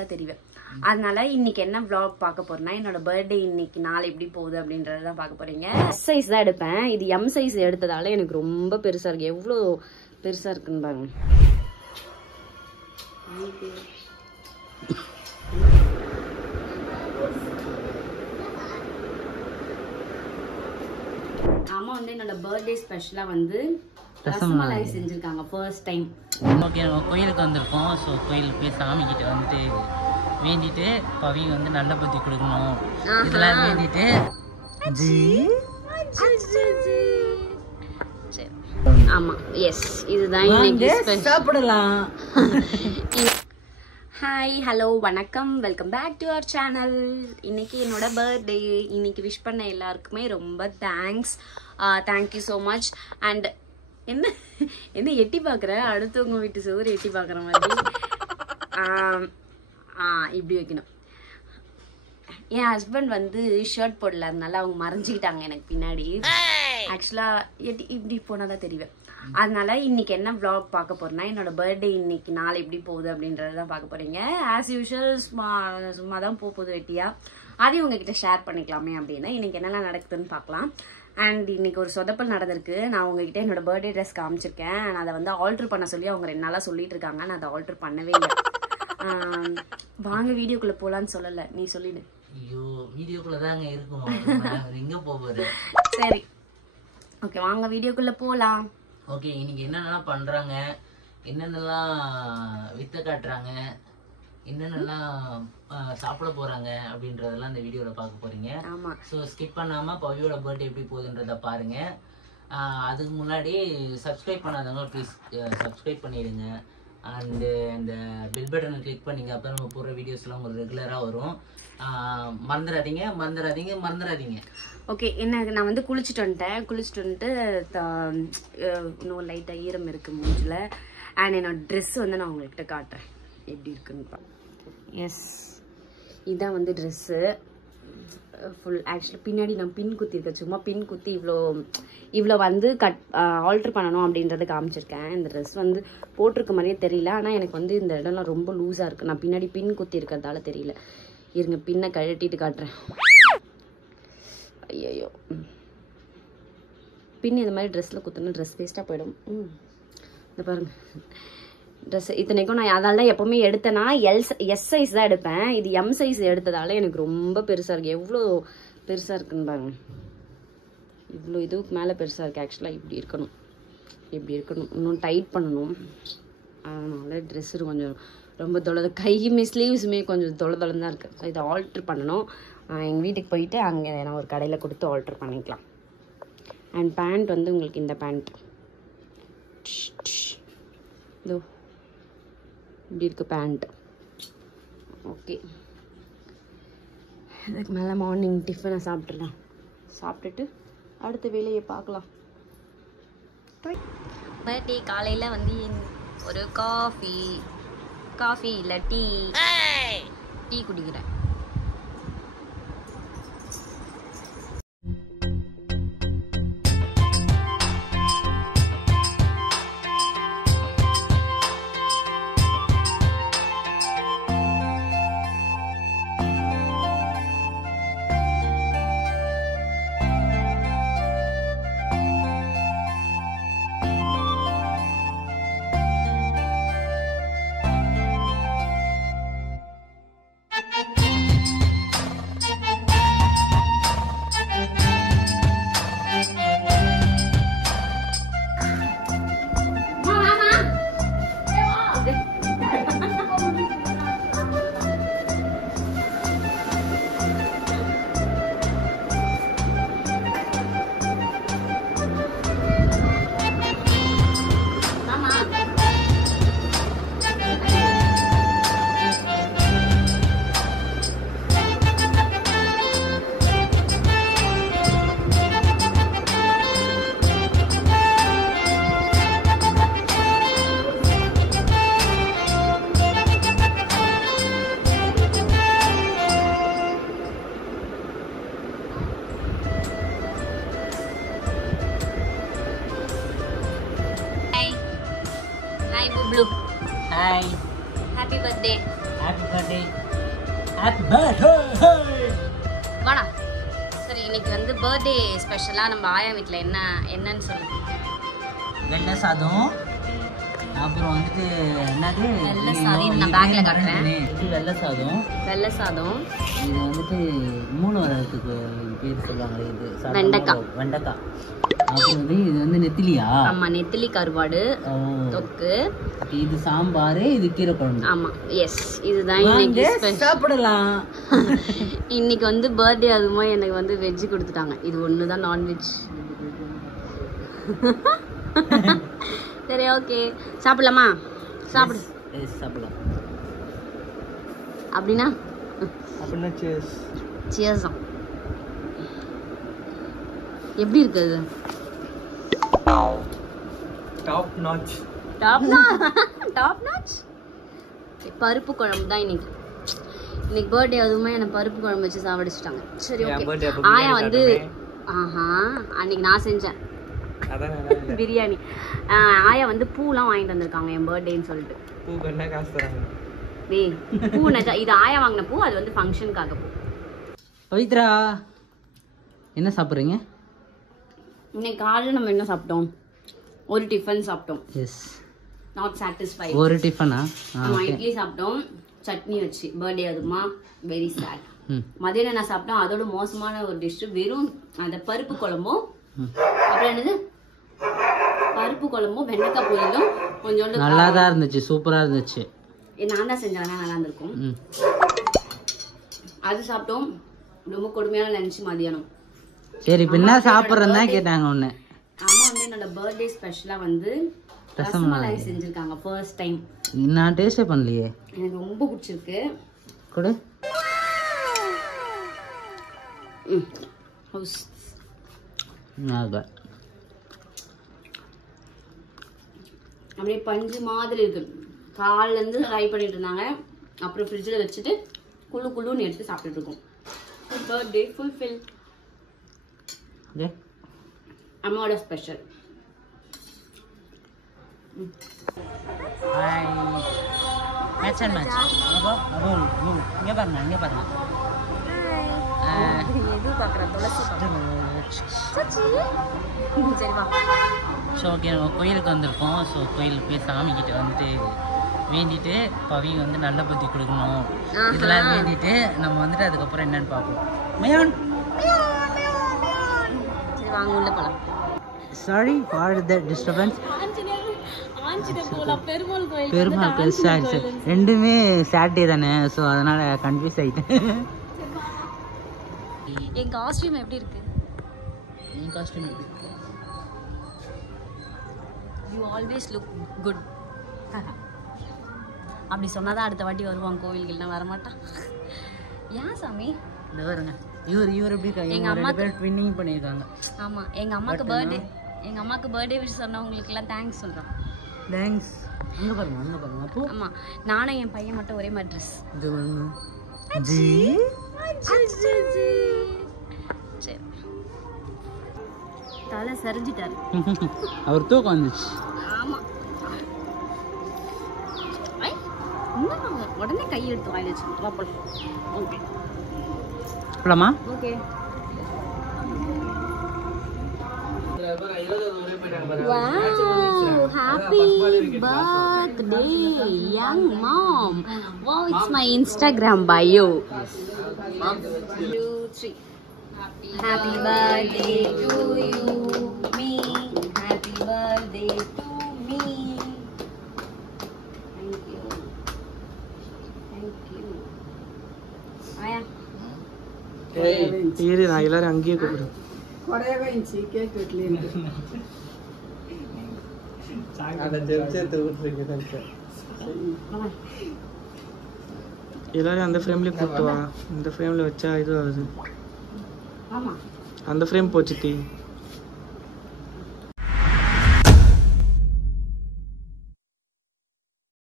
தான் தெரியும். அதனால இன்னைக்கு என்ன vlog பார்க்க போறேன்னா என்னோட பர்த்டே இன்னைக்கு நாள் எப்படி போகுது அப்படின்றத தான் பார்க்க போறீங்க. எஸ் சைஸ் தான் எடுப்பேன். இது எம் சைஸ் எடுத்ததால எனக்கு ரொம்ப பெருசா இருக்கு. எவ்வளோ பெருசா இருக்குன்னு பாருங்க. அம்மா வந்து என்னோட பர்த்டே ஸ்பெஷலா வந்து ரசமலாய் செஞ்சிருக்காங்க ஃபர்ஸ்ட் டைம். ஓகே, கோயிலுக்கு வந்திருக்கோம். ஸோ கோயிலுக்கு போய் சாமி கிட்ட வந்துட்டு வேண்டிட்டு பவி வந்து நல்ல புத்தி கொடுக்கணும் இதெல்லாம் வேண்டிட்டு ஆமா எஸ் இதுதான் இன்னைக்கு சாப்பிடலாம். ஹாய் ஹலோ வணக்கம், welcome back to our channel. இன்னைக்கு என்னோட பர்த்டே. இன்னைக்கு விஷ் பண்ண எல்லாருக்குமே ரொம்ப தேங்க்யூ ஸோ மச். அண்ட் என்ன என்ன எட்டி பார்க்குற, அடுத்தவங்க வீட்டு சோறு எட்டி பார்க்குற மாதிரி இப்படி வைக்கணும். என் ஹஸ்பண்ட் வந்து ஷர்ட் போடல, அதனால அவங்க மறைஞ்சிக்கிட்டாங்க எனக்கு பின்னாடி. ஆக்சுவலாக இப்படி போனால் தான் தெரியும். அதனால இன்னைக்கு என்ன vlog பார்க்க போறேன்னா என்னோட பர்த்டே இன்னைக்கு நாள் எப்படி போகுது அப்படின்றத தான் பார்க்க போறீங்க. ஆஸ் யூஷுவல் சும்மா தான் போகுது வெட்டியா. அதையும் உங்ககிட்ட ஷேர் பண்ணிக்கலாமே அப்படின்னு இன்னைக்கு என்னெல்லாம் நடக்குதுன்னு பார்க்கலாம். அண்ட் இன்னைக்கு ஒரு சொதப்பல் நடந்திருக்கு. நான் உங்ககிட்ட என்னோட பர்த்டே ட்ரெஸ் காமிச்சிருக்கேன். நான் அதை வந்து ஆல்டர் பண்ண சொல்லி அவங்க 2 நாளா சொல்லிட்டு இருக்காங்க. நான் அதை ஆல்டர் பண்ணவே இல்லை. வாங்க வீடியோக்குள்ள போலான்னு சொல்லல, நீ சொல்லிடு. ஐயோ, வீடியோக்குள்ள தாங்க இருக்கும், எங்க போகுது. சரி ஓகே, வாங்க வீடியோக்குள்ள போலாம். ஓகே, இன்னைக்கு என்னென்னலாம் பண்றாங்க, என்னென்னலாம் வித்த காட்டுறாங்க, என்னென்னலாம் சாப்பிட போறாங்க அப்படின்றதெல்லாம் இந்த வீடியோல பார்க்க போறீங்க. ஆமா, ஸோ ஸ்கிப் பண்ணாம பவியோட பர்த்டே எப்படி போகுதுன்றத பாருங்க. அதுக்கு முன்னாடி சப்ஸ்கிரைப் பண்ணாதவங்க ப்ளீஸ் சப்ஸ்கிரைப் பண்ணிடுங்க. அண்டு இந்த பெல் பட்டனை கிளிக் பண்ணிங்க, அப்புறம் நம்ம போடுற வீடியோஸ்லாம் உங்களுக்கு ரெகுலராக வரும். மறந்துடாதீங்க. ஓகே, என்ன நான் வந்து குளிச்சுட்டு வந்துட்டு இன்னும் லைட்டாக ஈரம் இருக்குது மூஞ்சில். அண்ட் என்னோட ட்ரெஸ் வந்து நான் உங்கள்கிட்ட காட்டுறேன் எப்படி இருக்குன்னு. எஸ் இதுதான் வந்து ட்ரெஸ்ஸு ஃபுல். ஆக்சுவலாக பின்னாடி நான் பின் குத்திருக்கேன். சும்மா பின் குத்தி இவ்வளோ வந்து ஆல்ட்ரு பண்ணணும் அப்படின்றத காமிச்சிருக்கேன். இந்த ட்ரெஸ் வந்து போட்டிருக்க மாதிரியே தெரியல, ஆனால் எனக்கு வந்து இந்த இடம்லாம் ரொம்ப லூஸாக இருக்குது. நான் பின்னாடி பின் குத்தி இருக்கிறதால தெரியல. இருங்க, பின்னை கழட்டிட்டு காட்டுறேன். ஐயோ, பின் இந்த மாதிரி ட்ரெஸ்ஸில் குத்துனா ட்ரெஸ் வேஸ்ட்டாக போயிடும். இந்த பாருங்க ட்ரெஸ். இத்தனைக்கும் நான் அதனால தான் எப்போவுமே எடுத்தேன்னா எஸ் சைஸ் தான் எடுப்பேன். இது எம் சைஸ் எடுத்ததால எனக்கு ரொம்ப பெருசாக இருக்குது. எவ்வளோ பெருசாக இருக்குன்னு பாருங்க. இவ்வளோ இதுக்கு மேலே பெருசாக இருக்குது. ஆக்சுவலாக இப்படி இருக்கணும், இன்னும் டைட் பண்ணணும். அதனால ட்ரெஸ்ஸு கொஞ்சம் ரொம்ப கையுமே ஸ்லீவ்ஸுமே கொஞ்சம் தொலைதான் இருக்குது. ஸோ இதை ஆல்ட்ரு பண்ணணும். எங்கள் வீட்டுக்கு போயிட்டு அங்கே நான் ஒரு கடையில் கொடுத்து ஆல்ட்ரு பண்ணிக்கலாம். அண்ட் பேண்ட் வந்து உங்களுக்கு இந்த பேண்ட் இதோ இப்படி இருக்குது பேண்ட். ஓகே, இதுக்கு மேலே மார்னிங் டிஃபனை சாப்பிட்றலாம். சாப்பிட்டுட்டு அடுத்த வேலையை பார்க்கலாம். பர்த்டே காலையில் வந்து ஒரு காஃபி இல்லை டீ குடிக்கிறேன். Hi Bublu. Hi. Happy birthday. Happy birthday happy birthday வாடா. சரி, இன்னைக்கு வந்து பர்த்டே ஸ்பெஷலாக நம்ம ஆயா வீட்டில் என்னன்னு சொல்லுங்க. வெள்ளை சாதம், அப்புறம் வந்துட்டு என்னது வெள்ளை சாதம் நான் பேக்கில் காட்டுறேன். இது வெள்ளை சாதம். வெள்ளை சாதம் இது வந்துட்டு மூணு வரத்துக்கு பேர் சொல்லுவாங்க. இது வெண்டைக்காய். வெண்டைக்காய். அப்புறம் வந்து இது வந்து நெத்திலியா? ஆமாம், நெத்திலி கருவாடு தொக்கு. இது சாம்பார், இது கீரை குழம்பு. ஆமாம், எஸ், இதுதான் இன்னைக்கு சாப்பிடலாம். இன்னைக்கு வந்து பர்த்டே, அதுமா எனக்கு வந்து வெஜ்ஜு கொடுத்துட்டாங்க. இது ஒன்று தான் நான்வெஜ். சரி, ஓகே, சாப்பிடலாமா? சாப்பிடு. சாப்பிடலாம். அப்படின்னா சியர்ஸ். சியர்ஸ் தான். எப்படி இருக்குது? Top notch. Top notch. பருப்பு குழம்பு தான் இன்னைக்கு பர்த்டே, அதுவுமே எனக்கு பருப்பு குழம்பு வச்சு சாப்பிடுச்சிட்டாங்க. சரி, ஓகே. ஆயா வந்து அன்னைக்கு நான் செஞ்சேன் பிரியாணி. ஆயா வந்து பூலாம் வாங்கிட்டு வந்திருக்காங்க என் பர்த்டேன்னு சொல்லிட்டு. பூ என்ன காசு தராங்க? டேய், பூ இது ஆயா வாங்கின பூ, அது வந்து ஃபங்க்ஷனுக்காக பூ. பவித்ரா, என்ன சாப்பிட்றீங்க? இன்னைக்கு காலையில் நம்ம என்ன சாப்பிட்டோம்? ஒரு டிஃபன் சாப்பிட்டோம். எஸ். Not satisfied. ஒரு டிஃபனா? ஆமாம், இட்லி சாப்பிட்டோம், சட்னி வச்சு. பர்த்டே அதுமா வெரி சேட். மதியானம் நான் சாப்பிட்டோம், அதோட மோசமான ஒரு டிஷ், வெறும் அந்த பருப்பு குழம்பும், அப்புறம் என்னது, பருப்பு குழம்பும் வெண்டைக்காய் பொரியலும் கொஞ்சோண்டு. நல்லா தான் இருந்துச்சு, சூப்பராக இருந்துச்சு. நான் தான் செஞ்சேன், நல்லா இருந்திருக்கும். அது சாப்பிட்டோம். ரொம்ப கொடுமையான லஞ்ச் மதியானம். சரி, இப்போ என்ன சாப்பிட்றேன்னு தான் கேட்டாங்க ஒன்று. அம்மா வந்து என்னோட பர்த்டே ஸ்பெஷலாக வந்து ரசமலாய் செஞ்சுருக்காங்க ஃபர்ஸ்ட் டைம். நான் டேஸ்டே பண்ணலையே. எனக்கு ரொம்ப பிடிச்சிருக்கு. கொடு. ஹவுஸ் அப்படியே பஞ்சு மாதிரி இருக்கு. காலிலேருந்து ஃப்ரை பண்ணிட்டு இருந்தாங்க, அப்புறம் ஃப்ரிட்ஜில் வச்சுட்டு குள்ளுன்னு எடுத்து சாப்பிட்டுட்டு இருக்கோம். Birthday fulfil. அம்மாவோட ஸ்பெஷல். Match and match. இங்கே பாருங்க, இங்கே பாருங்க. எது பார்க்குற? துளசி சரி வா. ஸோ ஓகே, நம்ம கோயிலுக்கு வந்திருக்கோம். ஸோ கோயிலுக்கு போய் சாமிக்கிட்ட வந்துட்டு வேண்டிட்டு பவிங்க வந்து நல்ல புத்தி கொடுக்கணும் இதெல்லாம் வேண்டிட்டு நம்ம வந்துட்டு அதுக்கப்புறம் என்னன்னு பார்ப்போம். மயான், சரி வாங்க உள்ள போகலாம். Sorry for the disturbance. Perumal கோயில். சாரி சார், ரெண்டுமே சாட்டர்டே தானே, ஸோ அதனால் கன்ஃபியூஸ் ஆகிட்டேன். என் காஸ்டியூம் எப்படி இருக்கு? என் காஸ்டியூம் எப்படி? You always look good. அப்படி சொன்னாதான் அடுத்த வாட்டி வருவான் கோவில்கள்னா வரமாட்டான். ஏன் சாமி? இந்த வருங்க, இவர் எப்படி எங்கள் அம்மா பேர் ட்வின்னிங் பண்ணியிருக்காங்க. ஆமாம், எங்கள் அம்மாவுக்கு பர்த்டே விஷ் சொன்னவங்களுக்குலாம் தேங்க்ஸ் சொல்கிறோம். தேங்க்ஸ். அங்கே பாருங்க அப்போ. ஆமாம், நானும் என் பையன் மட்டும் ஒரே மாதிரி ட்ரெஸ். இது பாருங்க. சரி, தலை சரிஞ்சிட்டாரு. அவர் தூக்கம் வந்துச்சு. ஆமாம், உடனே கை எடுத்து வாயில் வச்சு. ஓகே போலாமா? Okay. Wow, happy birthday, young mom. Wow, it's my Instagram bio. 1, 2, 3. Happy birthday to you, me. Happy birthday to me. Thank you. Thank you. Aya. Hey, இரு, நான் எல்லாரும் அங்கேயே கூப்பிடுறேன். எல்லாரும் அந்த ஃப்ரேம்லயே கூப்பிட்டு வா. இந்த ஃப்ரேம்ல வச்சா இது ஆகுது. அந்த ஃப்ரேம் போச்சுட்டி.